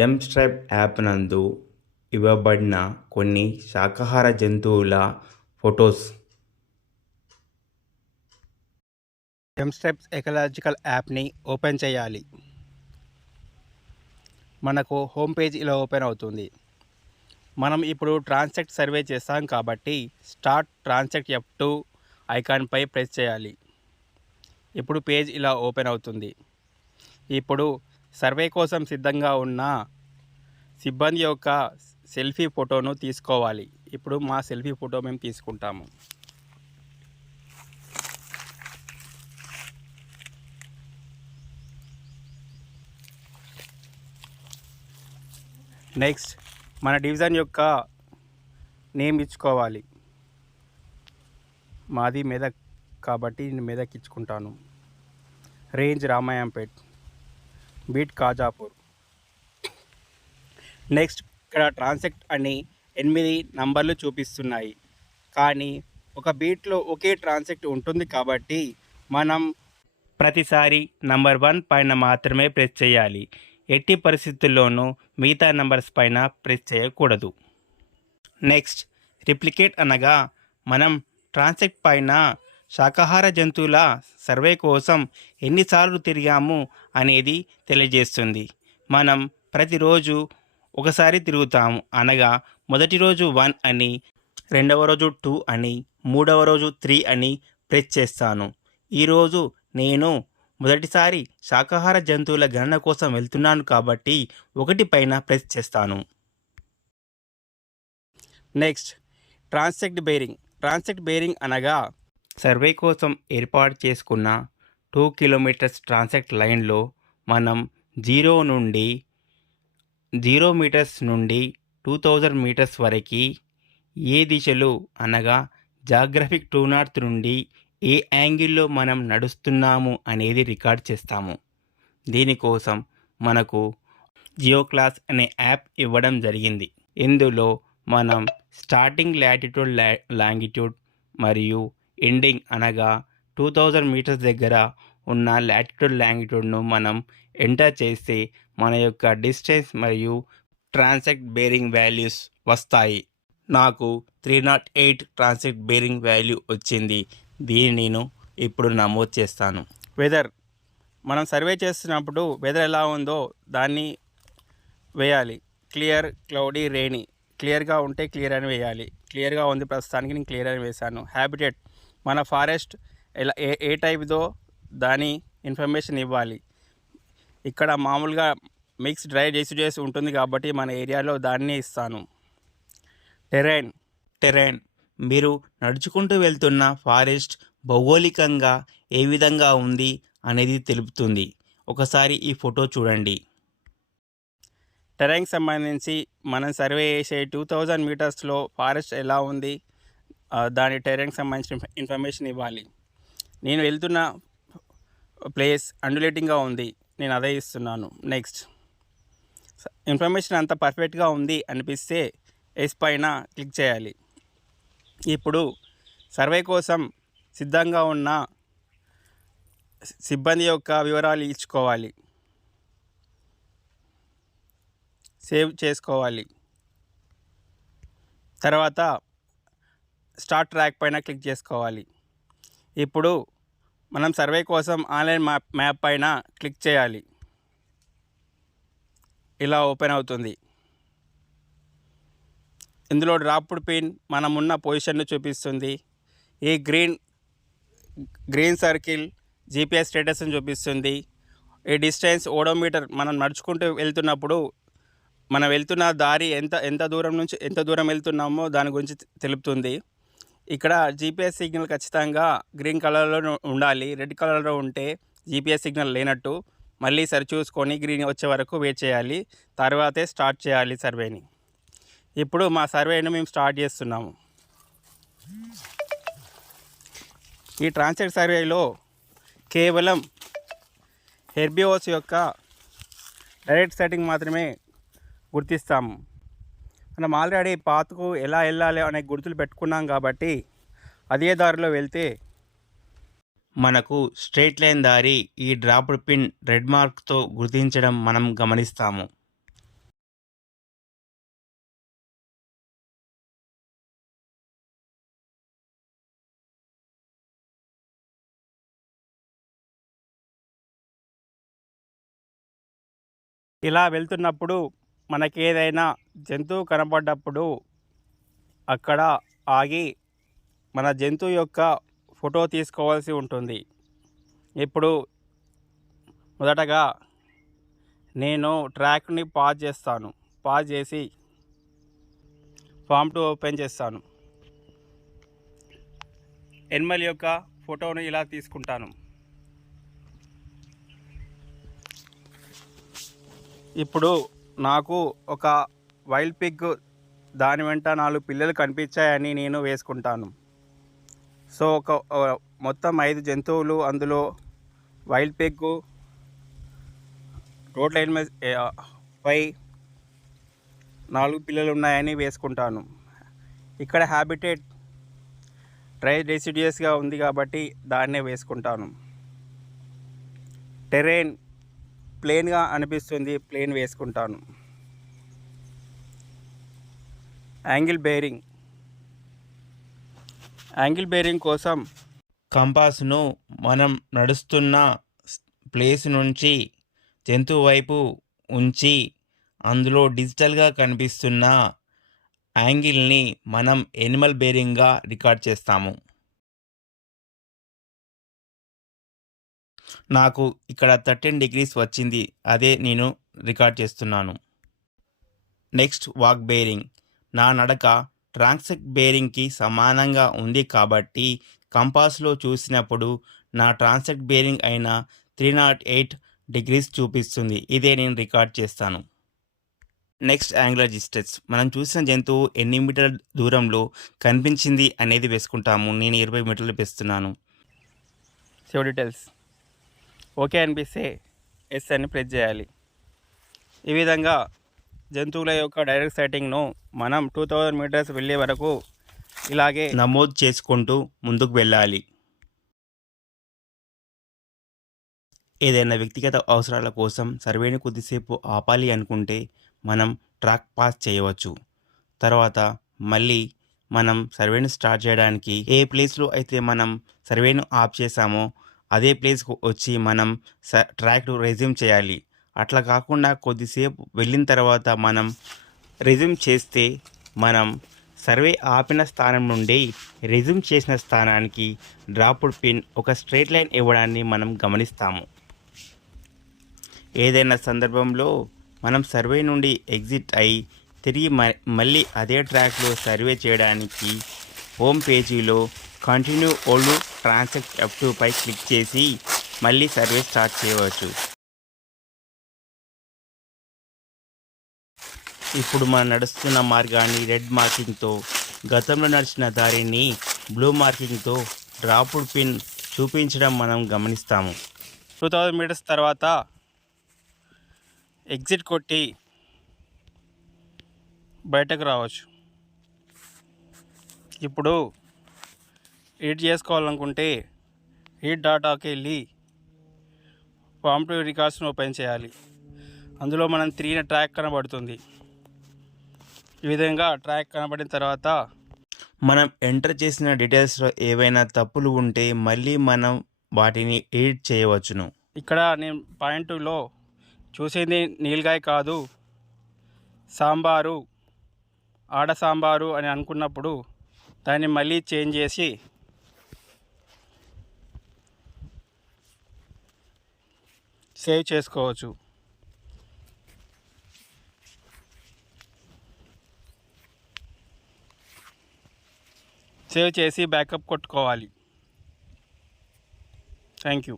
ఎంస్ట్రైప్ app నందు ఇవ్వబడిన కొన్ని శాకాహార జంతువుల ఫొటోస్. ఎంస్టెప్స్ ఎకలాజికల్ యాప్ని ఓపెన్ చేయాలి. మనకు హోమ్ పేజ్ ఇలా ఓపెన్ అవుతుంది. మనం ఇప్పుడు ట్రాన్సాక్ట్ సర్వే చేస్తాం కాబట్టి స్టార్ట్ ట్రాన్సాక్ట్ F2 ఐకాన్పై ప్రెస్ చేయాలి. ఇప్పుడు పేజ్ ఇలా ఓపెన్ అవుతుంది. ఇప్పుడు సర్వే కోసం సిద్ధంగా ఉన్న సిబ్బంది యొక్క సెల్ఫీ ఫోటోను తీసుకోవాలి. ఇప్పుడు మా సెల్ఫీ ఫోటో మేము తీసుకుంటాము. నెక్స్ట్ మన డివిజన్ యొక్క నేమ్ ఇచ్చుకోవాలి. మాది మెదక్ కాబట్టి నేను మెదక్ ఇచ్చుకుంటాను. Range Ramayampet, beat Kajapur. Next ఇక్కడ ట్రాన్సాక్ట్ అని 8 నంబర్లు చూపిస్తున్నాయి. కానీ ఒక బీట్లో ఒకే ట్రాన్సాక్ట్ ఉంటుంది కాబట్టి మనం ప్రతిసారి నంబర్ 1 పైన మాత్రమే ప్రెస్ చేయాలి. ఎట్టి పరిస్థితుల్లోనూ మిగతా నంబర్స్ పైన ప్రెస్ చేయకూడదు. నెక్స్ట్ రిప్లికేట్ అనగా మనం ట్రాన్సాక్ట్ పైన శాకాహార జంతువుల సర్వే కోసం ఎన్నిసార్లు తిరిగాము అనేది తెలియజేస్తుంది. మనం ప్రతిరోజు ఒకసారి తిరుగుతాము, అనగా మొదటి రోజు 1 అని, రెండవ రోజు 2 అని, మూడవ రోజు 3 అని ప్రెస్ చేస్తాను. ఈరోజు నేను మొదటిసారి శాకాహార జంతువుల గణన కోసం వెళ్తున్నాను కాబట్టి 1 పైన ప్రెస్ చేస్తాను. నెక్స్ట్ ట్రాన్సాక్ట్ బేరింగ్ అనగా సర్వే కోసం ఏర్పాటు చేసుకున్న 2 కిలోమీటర్స్ ట్రాన్సాక్ట్ లైన్లో మనం 0 మీటర్స్ నుండి 2000 మీటర్స్ వరకు ఏ దిశలో అనగా జాగ్రఫిక్ ట్రూ నార్త్ నుండి ఏ యాంగిల్లో మనం నడుస్తున్నాము అనేది రికార్డ్ చేస్తాము. దీనికోసం మనకు జియోక్లాస్ అనే యాప్ ఇవ్వడం జరిగింది. ఇందులో మనం స్టార్టింగ్ లాటిట్యూడ్, లాంగిట్యూడ్ మరియు ఎండింగ్ అనగా 2000 మీటర్స్ దగ్గర ఉన్న లాటిట్యూడ్, లాంగిట్యూడ్ను మనం ఎంటర్ చేస్తే మన యొక్క డిస్టెన్స్ మరియు ట్రాన్సాక్ట్ బేరింగ్ వాల్యూస్ వస్తాయి. నాకు 308 ట్రాన్సాక్ట్ బేరింగ్ వాల్యూ వచ్చింది. దీన్ని నేను ఇప్పుడు నమోదు చేస్తాను. వెదర్ మనం సర్వే చేస్తున్నప్పుడు వెదర్ ఎలా ఉందో దాన్ని వేయాలి. Clear, cloudy, rainy. క్లియర్గా ఉంటే క్లియర్ అని వేయాలి. క్లియర్గా ఉంది ప్రస్తుతానికి, నేను క్లియర్ అని వేశాను. హ్యాబిటేట్ మన ఫారెస్ట్ ఎలా ఏ టైప్దో దాని ఇన్ఫర్మేషన్ ఇవ్వాలి. ఇక్కడ మామూలుగా మిక్స్ డ్రై డెసిడ్యూస్ ఉంటుంది కాబట్టి మన ఏరియాలో దాన్ని ఇస్తాను. టెరైన్ మీరు నడుచుకుంటూ వెళ్తున్న ఫారెస్ట్ భౌగోళికంగా ఏ విధంగా ఉంది అనేది తెలుపుతుంది. ఒకసారి ఈ ఫోటో చూడండి. టెరైన్కి సంబంధించి మనం సర్వే చేసే 2000 మీటర్స్లో ఫారెస్ట్ ఎలా ఉంది, దాని టెరైన్కి సంబంధించిన ఇన్ఫర్మేషన్ ఇవ్వాలి. నేను వెళ్తున్న ప్లేస్ అండులేటింగ్గా ఉంది, నేను అదే ఇస్తున్నాను. నెక్స్ట్ ఇన్ఫర్మేషన్ అంతా పర్ఫెక్ట్గా ఉంది అనిపిస్తే ఎస్ పైన క్లిక్ చేయాలి. ఇప్పుడు సర్వే కోసం సిద్ధంగా ఉన్న సిబ్బంది యొక్క వివరాలు ఇచ్చుకోవాలి, సేవ్ చేసుకోవాలి. తర్వాత స్టార్ట్ ట్రాక్ పైన క్లిక్ చేసుకోవాలి. ఇప్పుడు మనం సర్వే కోసం ఆన్లైన్ మ్యాప్ పైన క్లిక్ చేయాలి. ఇలా ఓపెన్ అవుతుంది. ఇందులో డ్రాప్డ్ పిన్ మనం ఉన్న పొజిషన్ను చూపిస్తుంది. ఈ గ్రీన్ సర్కిల్ GPS స్టేటస్ని చూపిస్తుంది. ఈ డిస్టెన్స్ ఓడోమీటర్ మనం నడుచుకుంటూ వెళ్తున్నప్పుడు మనం వెళ్తున్న దారి ఎంత దూరం నుంచి ఎంత దూరం వెళ్తున్నామో దాని గురించి తెలుపుతుంది. ఇక్కడ GPS సిగ్నల్ ఖచ్చితంగా గ్రీన్ కలర్లో ఉండాలి. రెడ్ కలర్లో ఉంటే GPS సిగ్నల్ లేనట్టు. మళ్ళీ సరి చూసుకొని గ్రీన్ వచ్చే వరకు వెయిట్ చేయాలి. తర్వాతే స్టార్ట్ చేయాలి సర్వేని. ఇప్పుడు మా సర్వేను మేము స్టార్ట్ చేస్తున్నాము. ఈ ట్రాన్సాక్ట్ సర్వేలో కేవలం హెర్బివోర్స్ యొక్క డైరెక్ట్ సెట్టింగ్ మాత్రమే గుర్తిస్తాము. మనం ఆల్రెడీ పాత్కు ఎలా వెళ్ళాలి అనే గుర్తులు పెట్టుకున్నాం కాబట్టి అదే దారిలో వెళ్తే మనకు స్ట్రైట్ లైన్ దారి ఈ డ్రాప్డ్ పిన్ రెడ్ మార్క్తో గుర్తించడం మనం గమనిస్తాము. ఇలా వెళ్తున్నప్పుడు మనకేదైనా జంతువు కనపడ్డప్పుడు అక్కడ ఆగి మన జంతువు యొక్క ఫోటో తీసుకోవాల్సి ఉంటుంది. ఇప్పుడు మొదటగా నేను ట్రాక్ని పాజ్ చేస్తాను. పాజ్ చేసి ఫామ్ 2 ఓపెన్ చేస్తాను. ఎనిమల్ యొక్క ఫోటోను ఇలా తీసుకుంటాను. ఇప్పుడు నాకు ఒక వైల్డ్ పిగ్ దాని వెంట 4 పిల్లలు కనిపించాయని నేను వేసుకుంటాను. సో మొత్తం 5 జంతువులు, అందులో వైల్డ్ పిగ్, రోడ్ లైన్ పై 4 పిల్లలు ఉన్నాయని వేసుకుంటాను. ఇక్కడ హ్యాబిటేట్ డ్రై డెసిడియస్గా ఉంది కాబట్టి దాన్నే వేసుకుంటాను. టెరెయిన్ ప్లేన్గా అనిపిస్తుంది, ప్లేన్ వేసుకుంటాను. యాంగిల్ బేరింగ్ కోసం కంపాస్ను మనం నడుస్తున్న ప్లేస్ నుంచి జంతువు వైపు ఉంచి అందులో డిజిటల్గా కనిపిస్తున్న యాంగిల్ని మనం ఎనిమల్ బేరింగ్గా రికార్డ్ చేస్తాము. నాకు ఇక్కడ 13 degrees వచ్చింది, అదే నేను రికార్డ్ చేస్తున్నాను. Next walk bearing. నా నడక ట్రాన్సెక్ట్ బేరింగ్కి సమానంగా ఉంది కాబట్టి కంపాస్లో చూసినప్పుడు నా ట్రాన్సెక్ట్ బేరింగ్ అయిన 308 degrees చూపిస్తుంది. ఇదే నేను రికార్డ్ చేస్తాను. Next angular distance. మనం చూసిన జంతువు ఎన్ని మీటర్ల దూరంలో కనిపించింది అనేది వేసుకుంటాము. నేను 20 మీటర్లు వేస్తున్నాను. Save details. ఓకే అనిపిస్తే ఎస్ అని ప్రెస్ చేయాలి. ఈ విధంగా జంతువుల యొక్క డైరెక్ట్ సైటింగ్ను మనం 2000 meters వెళ్ళే వరకు ఇలాగే నమోదు చేసుకుంటూ ముందుకు వెళ్ళాలి. ఏదైనా వ్యక్తిగత అవసరాల కోసం సర్వేని కొద్దిసేపు ఆపాలి అనుకుంటే మనం ట్రాక్ పాస్ చేయవచ్చు. తర్వాత మళ్ళీ మనం సర్వేను స్టార్ట్ చేయడానికి ఏ ప్లేస్లో అయితే మనం సర్వేను ఆఫ్ చేసామో అదే ప్లేస్కు వచ్చి మనం ట్రాక్ రెజ్యూమ్ చేయాలి. అట్లా కాకుండా కొద్దిసేపు వెళ్ళిన తర్వాత మనం రెజ్యూమ్ చేస్తే మనం సర్వే ఆపిన స్థానం నుండి రెజ్యూమ్ చేసిన స్థానానికి డ్రాప్డ్ పిన్ ఒక స్ట్రైట్ లైన్ ఇవ్వడాన్ని మనం గమనిస్తాము. ఏదైనా సందర్భంలో మనం సర్వే నుండి ఎగ్జిట్ అయి తిరిగి మళ్ళీ అదే ట్రాక్లో సర్వే చేయడానికి హోమ్ పేజీలో కంటిన్యూ ఓల్డ్ ట్రాన్సెక్ట్ F2 పై క్లిక్ చేసి మళ్ళీ సర్వే స్టార్ట్ చేయవచ్చు. ఇప్పుడు మనం నడుస్తున్న మార్గాన్ని రెడ్ మార్కింగ్తో, గతంలో నడిచిన దారిని బ్లూ మార్కింగ్తో డ్రాప్డ్ పిన్ చూపించడం మనం గమనిస్తాము. 2000 meters తర్వాత ఎగ్జిట్ కొట్టి బయటకు రావచ్చు. ఇప్పుడు ఎడిట్ చేసుకోవాలనుకుంటే ఎడిట్ డాటాకి వెళ్ళి ఫామ్ 2 రికార్డ్స్ను ఓపెన్ చేయాలి. అందులో మనం తిరిగిన ట్రాక్ కనబడుతుంది. ఈ విధంగా ట్రాక్ కనబడిన తర్వాత మనం ఎంటర్ చేసిన డీటెయిల్స్లో ఏవైనా తప్పులు ఉంటే మళ్ళీ మనం వాటిని ఎడిట్ చేయవచ్చును. ఇక్కడ నేను పాయింట్ 2లో చూసింది నీలగాయ కాదు, సాంబారు, ఆడ సాంబారు అని అనుకున్నప్పుడు దాన్ని మళ్ళీ చేంజ్ చేసి సేవ్ చేసుకోవచ్చు. సేవ్ చేసి బ్యాకప్ కొట్టుకోవాలి. Thank you.